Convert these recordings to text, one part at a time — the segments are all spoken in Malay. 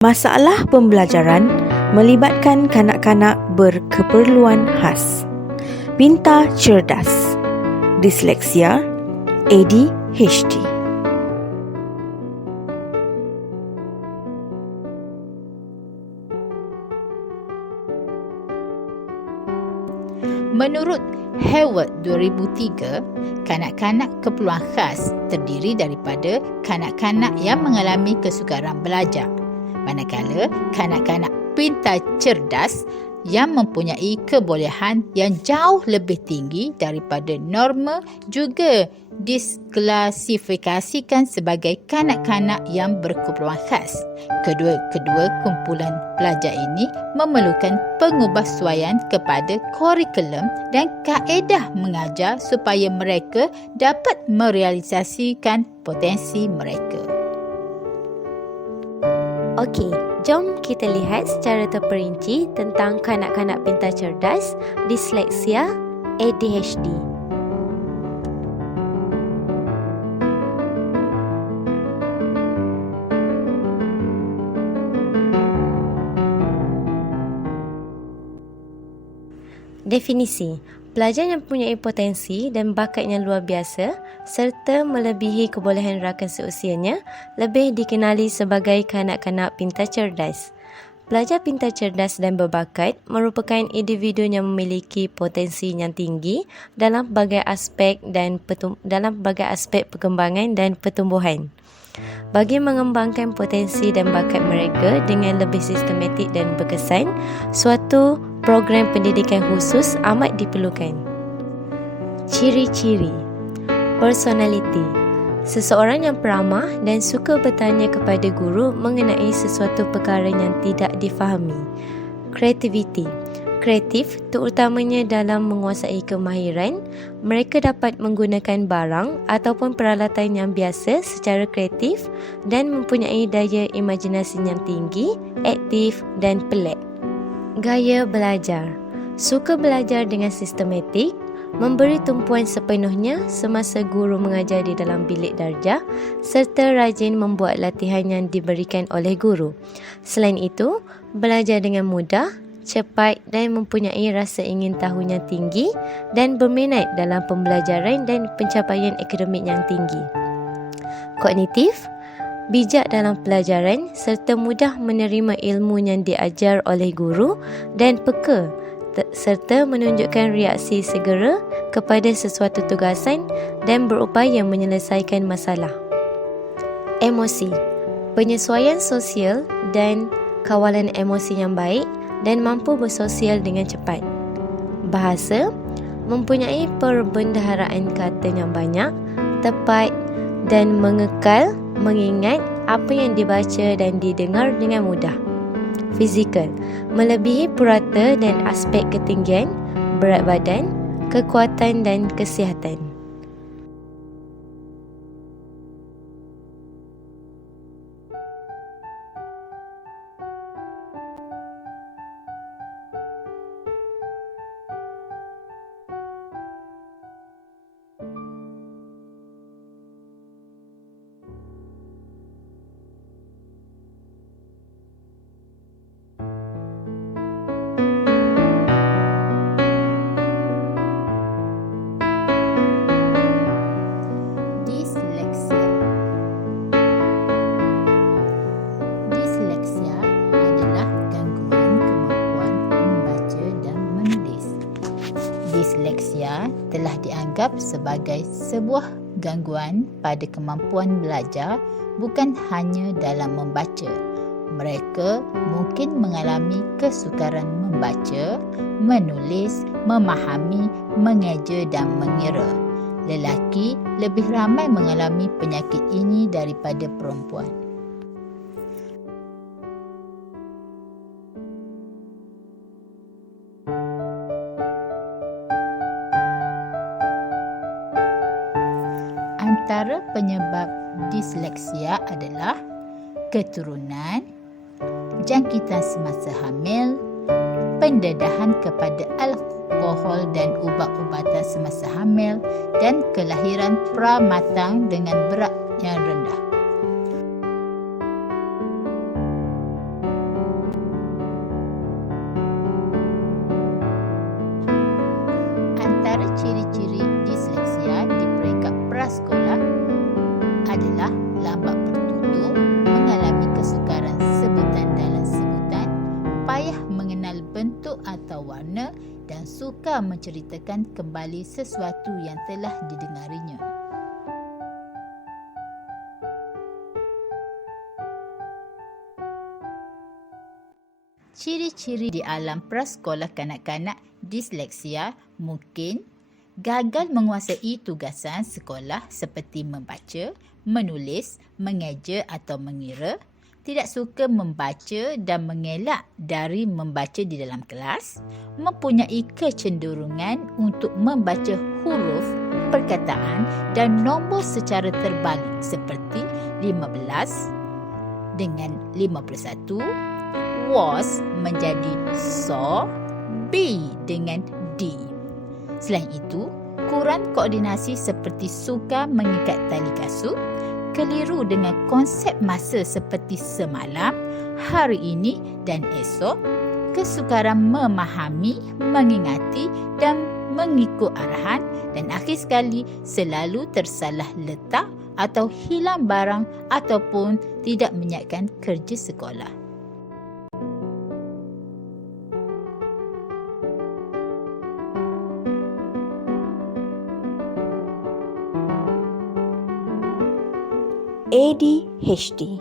Masalah pembelajaran melibatkan kanak-kanak berkeperluan khas. Pintar cerdas, disleksia, ADHD. Menurut Harvard 2003, kanak-kanak keperluan khas terdiri daripada kanak-kanak yang mengalami kesukaran belajar, manakala kanak-kanak pintar cerdas yang mempunyai kebolehan yang jauh lebih tinggi daripada norma juga diklasifikasikan sebagai kanak-kanak yang berkeperluan khas. Kedua kumpulan pelajar ini memerlukan pengubahsuaian kepada kurikulum dan kaedah mengajar supaya mereka dapat merealisasikan potensi mereka. Okey, jom kita lihat secara terperinci tentang kanak-kanak pintar cerdas, disleksia, ADHD. Definisi: pelajar yang mempunyai potensi dan bakat yang luar biasa serta melebihi kebolehan rakan seusianya lebih dikenali sebagai kanak-kanak pintar cerdas. Pelajar pintar cerdas dan berbakat merupakan individu yang memiliki potensi yang tinggi dalam pelbagai aspek perkembangan dan pertumbuhan. Bagi mengembangkan potensi dan bakat mereka dengan lebih sistematik dan berkesan, suatu program pendidikan khusus amat diperlukan. Ciri-ciri: personality: seseorang yang peramah dan suka bertanya kepada guru mengenai sesuatu perkara yang tidak difahami. Creativity: kreatif terutamanya dalam menguasai kemahiran. Mereka dapat menggunakan barang ataupun peralatan yang biasa secara kreatif dan mempunyai daya imajinasi yang tinggi, aktif dan pelik. Gaya belajar: suka belajar dengan sistematik, memberi tumpuan sepenuhnya semasa guru mengajar di dalam bilik darjah serta rajin membuat latihan yang diberikan oleh guru. Selain itu, belajar dengan mudah, cepat dan mempunyai rasa ingin tahu yang tinggi dan berminat dalam pembelajaran dan pencapaian akademik yang tinggi. Kognitif: bijak dalam pelajaran serta mudah menerima ilmu yang diajar oleh guru dan peka serta menunjukkan reaksi segera kepada sesuatu tugasan dan berupaya menyelesaikan masalah. Emosi: penyesuaian sosial dan kawalan emosi yang baik dan mampu bersosial dengan cepat. Bahasa: mempunyai perbendaharaan kata yang banyak, tepat dan mengekal mengingat apa yang dibaca dan didengar dengan mudah. Fizikal: melebihi purata dan aspek ketinggian, berat badan, kekuatan dan kesihatan. Disleksia adalah gangguan kemampuan membaca dan menulis. Disleksia telah dianggap sebagai sebuah gangguan pada kemampuan belajar bukan hanya dalam membaca. Mereka mungkin mengalami kesukaran membaca, menulis, memahami, mengeja dan mengira. Lelaki lebih ramai mengalami penyakit ini daripada perempuan. Antara penyebab disleksia adalah keturunan, jangkitan semasa hamil, pendedahan kepada alkohol dan ubat-ubatan semasa hamil dan kelahiran pramatang dengan berat yang rendah. suka menceritakan kembali sesuatu yang telah didengarinya. Ciri-ciri di alam prasekolah kanak-kanak disleksia mungkin gagal menguasai tugasan sekolah seperti membaca, menulis, mengeja atau mengira, tidak suka membaca dan mengelak dari membaca di dalam kelas, mempunyai kecenderungan untuk membaca huruf, perkataan dan nombor secara terbalik seperti 15 dengan 51, was menjadi saw, B dengan D. Selain itu, kurang koordinasi seperti suka mengikat tali kasut, keliru dengan konsep masa seperti semalam, hari ini dan esok, kesukaran memahami, mengingati dan mengikut arahan, dan akhir sekali selalu tersalah letak atau hilang barang ataupun tidak menyiapkan kerja sekolah. ADHD.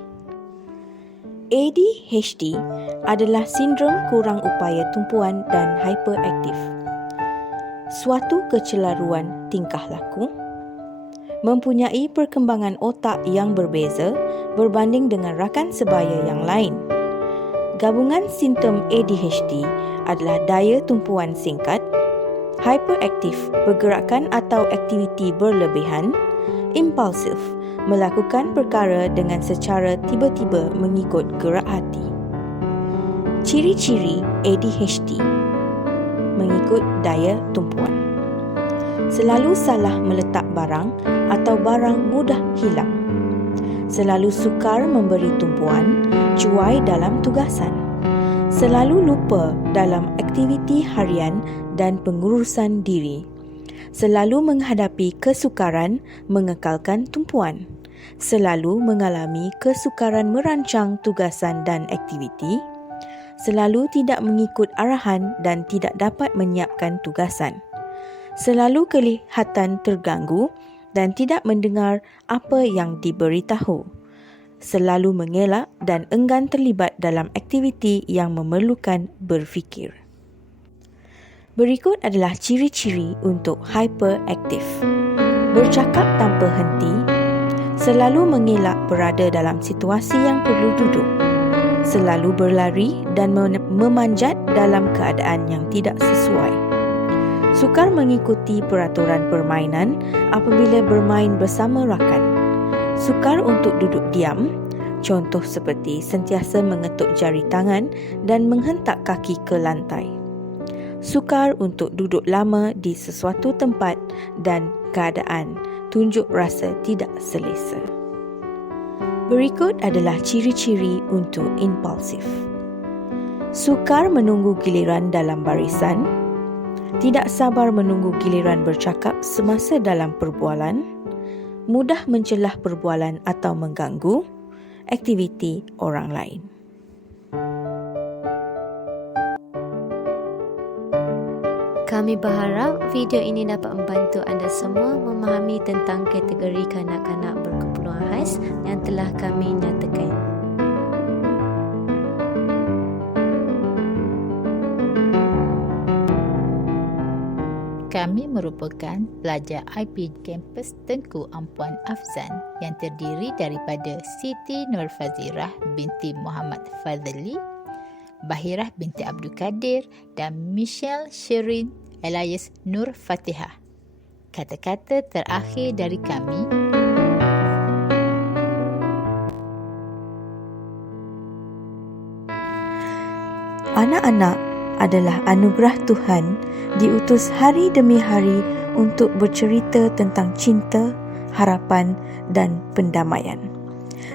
ADHD adalah sindrom kurang upaya tumpuan dan hyperaktif. Suatu kecelaruan tingkah laku, mempunyai perkembangan otak yang berbeza berbanding dengan rakan sebaya yang lain. Gabungan simptom ADHD adalah daya tumpuan singkat, hyperaktif, pergerakan atau aktiviti berlebihan, impulsif, melakukan perkara dengan secara tiba-tiba mengikut gerak hati. Ciri-ciri ADHD mengikut daya tumpuan. Selalu salah meletak barang atau barang mudah hilang. Selalu sukar memberi tumpuan, cuai dalam tugasan. Selalu lupa dalam aktiviti harian dan pengurusan diri. Selalu menghadapi kesukaran mengekalkan tumpuan. Selalu mengalami kesukaran merancang tugasan dan aktiviti. Selalu tidak mengikut arahan dan tidak dapat menyiapkan tugasan. Selalu kelihatan terganggu dan tidak mendengar apa yang diberitahu. Selalu mengelak dan enggan terlibat dalam aktiviti yang memerlukan berfikir. Berikut adalah ciri-ciri untuk hyperaktif. Bercakap tanpa henti, selalu mengelak berada dalam situasi yang perlu duduk, selalu berlari dan memanjat dalam keadaan yang tidak sesuai. Sukar mengikuti peraturan permainan apabila bermain bersama rakan. Sukar untuk duduk diam, contoh seperti sentiasa mengetuk jari tangan dan menghentak kaki ke lantai. Sukar untuk duduk lama di sesuatu tempat dan keadaan, tunjuk rasa tidak selesa. Berikut adalah ciri-ciri untuk impulsif. Sukar menunggu giliran dalam barisan, tidak sabar menunggu giliran bercakap semasa dalam perbualan, mudah mencelah perbualan atau mengganggu aktiviti orang lain. Kami berharap video ini dapat membantu anda semua memahami tentang kategori kanak-kanak berkeperluan khas yang telah kami nyatakan. Kami merupakan pelajar IP Kampus Tengku Ampuan Afzan yang terdiri daripada Siti Nurfazirah binti Muhammad Fadli, Bahirah binti Abdul Kadir dan Michelle Shirin alias Nur Fatihah. Kata-kata terakhir dari kami, anak-anak adalah anugerah Tuhan diutus hari demi hari untuk bercerita tentang cinta, harapan dan pendamaian.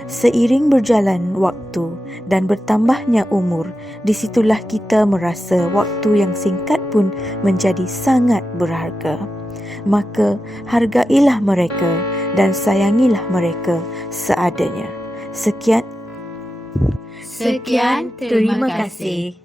Seiring berjalan waktu dan bertambahnya umur, disitulah kita merasa waktu yang singkat pun menjadi sangat berharga. Maka hargailah mereka dan sayangilah mereka seadanya. Sekian, Terima kasih.